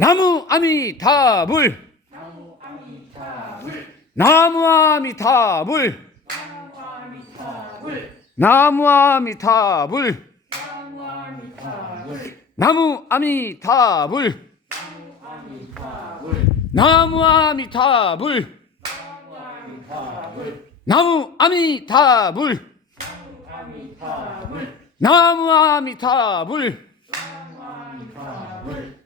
나무 아미타불 나무 아미타불 나무 아미타불 나무 아미타불 나무 아미타불 나무 아미타불 나무 아미타불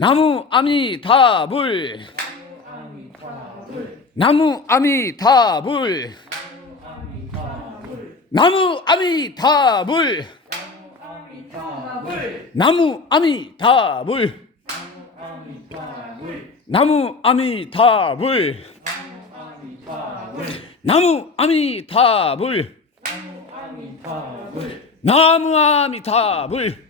나무 아미타불. 나무 아미타불. 나무 아미타불. 나무 아미타불. 나무 아미타불. 나무 아미타불. 나무 아미타불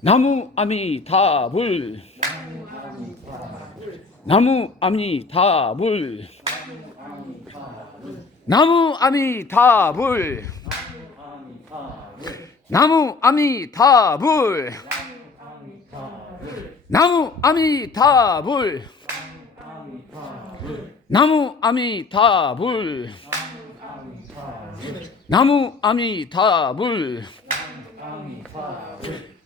나무 아미타불. 나무 아미타불. 나무 아미타불. 나무 아미타불. 나무 아미타불. 나무 아미타불. 나무 아미타불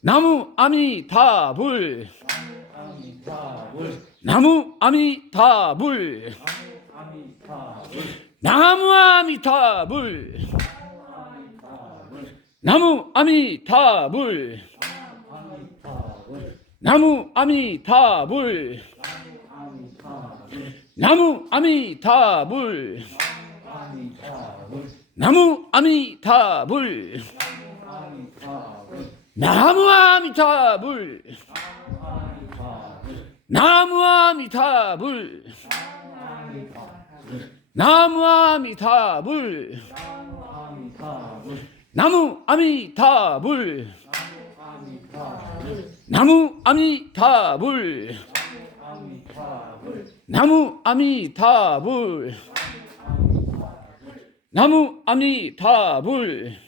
나무 아미타불. 나무 아미타불. 나무 아미타불. 나무 아미타불. 나무 아미타불. 나무 아미타불. 나무 아미타불 나무 아미타불 나무 아미타불 나무 아미타불 나무 아미타불 나무 아미타불 나무 아미타불 나무 아미타불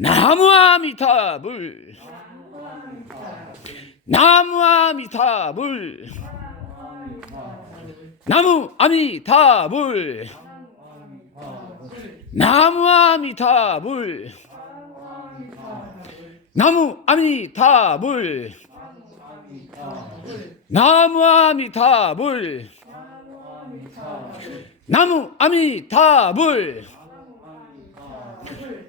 나무 아미타불 나무 아미타불 나무 아미타불 나무 아미타불 나무 아미타불 나무 아미타불 나무 아미타불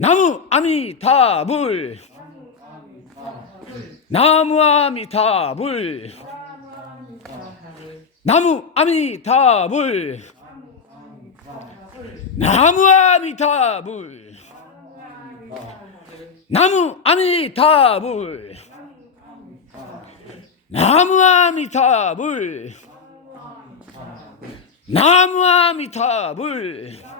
나무 아미타 불. 나무 아미타 불. 나무 아미타 불. 나무 아미타 불. 나무 아미타 불. 나무 아미타 불. 나무 아미타 불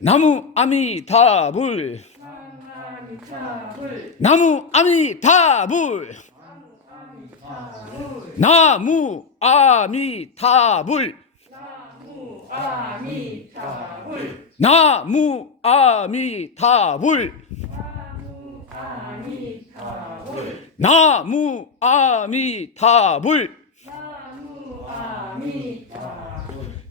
나무 아미타불. 나무 아미타불. 아미타불. 나무 아미타불. 아미타불 나무 아미타불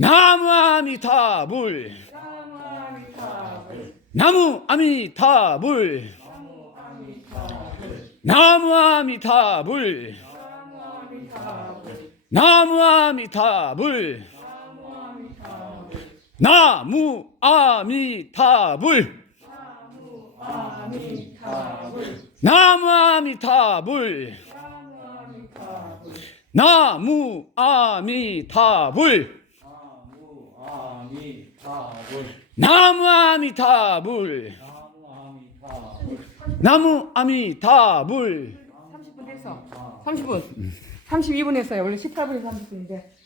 나무 아미타불. 아미타 불 나무 아미타 불. 나무 아미타 불. 나무 아미타 불. 나무 아미타 불. 나무 아미타 불. 나무 아미타 불 나무 아미타불 나무 아미타불 30분 됐어. 30분. 32분 했어요. 원래 18분에서 30분인데.